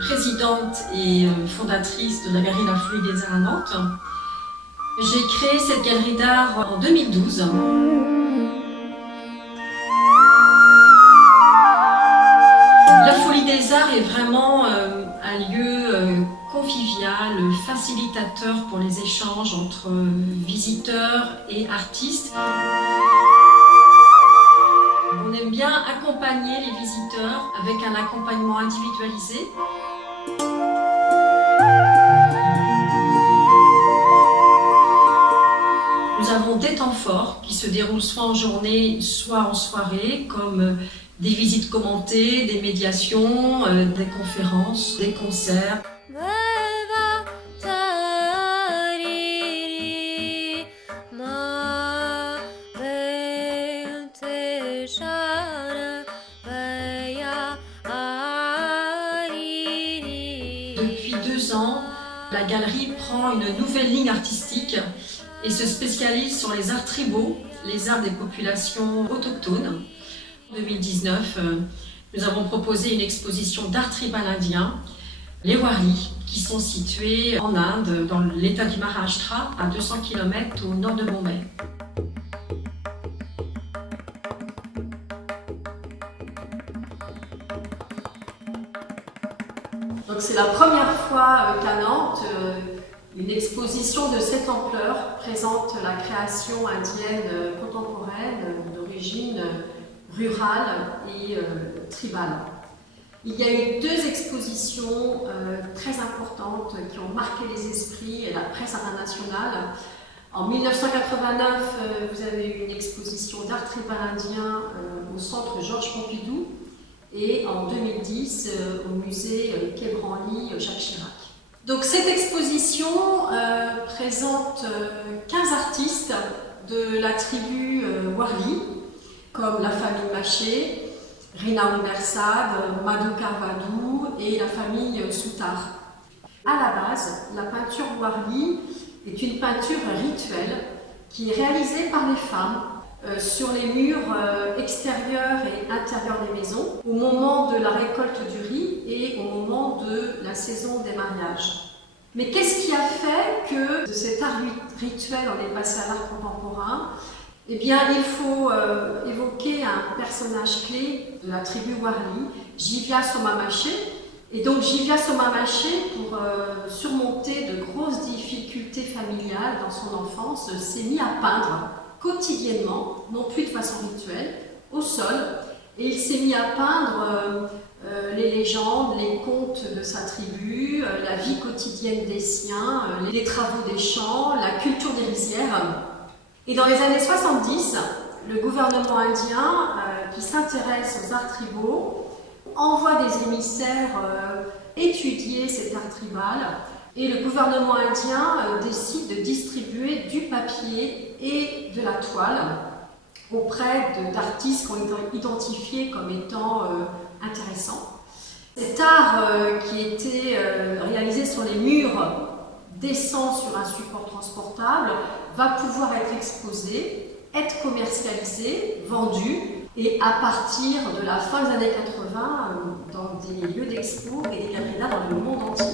présidente et fondatrice de la Galerie La Folie des Arts à Nantes. J'ai créé cette galerie d'art en 2012. La Folie des Arts est vraiment un lieu convivial, facilitateur pour les échanges entre visiteurs et artistes. On aime bien accompagner les visiteurs avec un accompagnement individualisé. Nous avons des temps forts qui se déroulent soit en journée, soit en soirée, comme des visites commentées, des médiations, des conférences, des concerts. Depuis 2 ans, la galerie prend une nouvelle ligne artistique et se spécialise sur les arts tribaux, les arts des populations autochtones. En 2019, nous avons proposé une exposition d'art tribal indien, les Wari, qui sont situés en Inde, dans l'état du Maharashtra, à 200 km au nord de Bombay. Donc c'est la première fois qu'à Nantes, une exposition de cette ampleur présente la création indienne contemporaine d'origine rurale et tribale. Il y a eu 2 expositions très importantes qui ont marqué les esprits et la presse internationale. En 1989, vous avez eu une exposition d'art tribal indien au centre Georges Pompidou et en 2010 au musée Quai Branly Jacques Chirac. Donc cette exposition présente 15 artistes de la tribu Warli, comme la famille Maché, Rina Umbersad, Madhu Carvadou et la famille Soutar. À la base, la peinture Warli est une peinture rituelle qui est réalisée par les femmes sur les murs extérieurs et intérieurs des maisons au moment de la récolte du riz et au moment de la saison des mariages. Mais qu'est-ce qui a fait que de cet art rituel on est passé à l'art contemporain ? Eh bien, il faut évoquer un personnage clé de la tribu Warli, Jivia Somamaché. Et donc Jivia Somamaché, pour surmonter de grosses difficultés familiales dans son enfance, s'est mis à peindre quotidiennement, non plus de façon rituelle, au sol. Et il s'est mis à peindre les légendes, les contes de sa tribu, la vie quotidienne des siens, les travaux des champs, la culture des rizières. Et dans les années 70, le gouvernement indien, qui s'intéresse aux arts tribaux, envoie des émissaires étudier cet art tribal. Et le gouvernement indien décide de distribuer du papier et de la toile auprès d'artistes qu'on a identifiés comme étant intéressants. Cet art qui était réalisé sur les murs descend sur un support transportable, va pouvoir être exposé, être commercialisé, vendu, et à partir de la fin des années 80, dans des lieux d'expo et des galeries d'art dans le monde entier.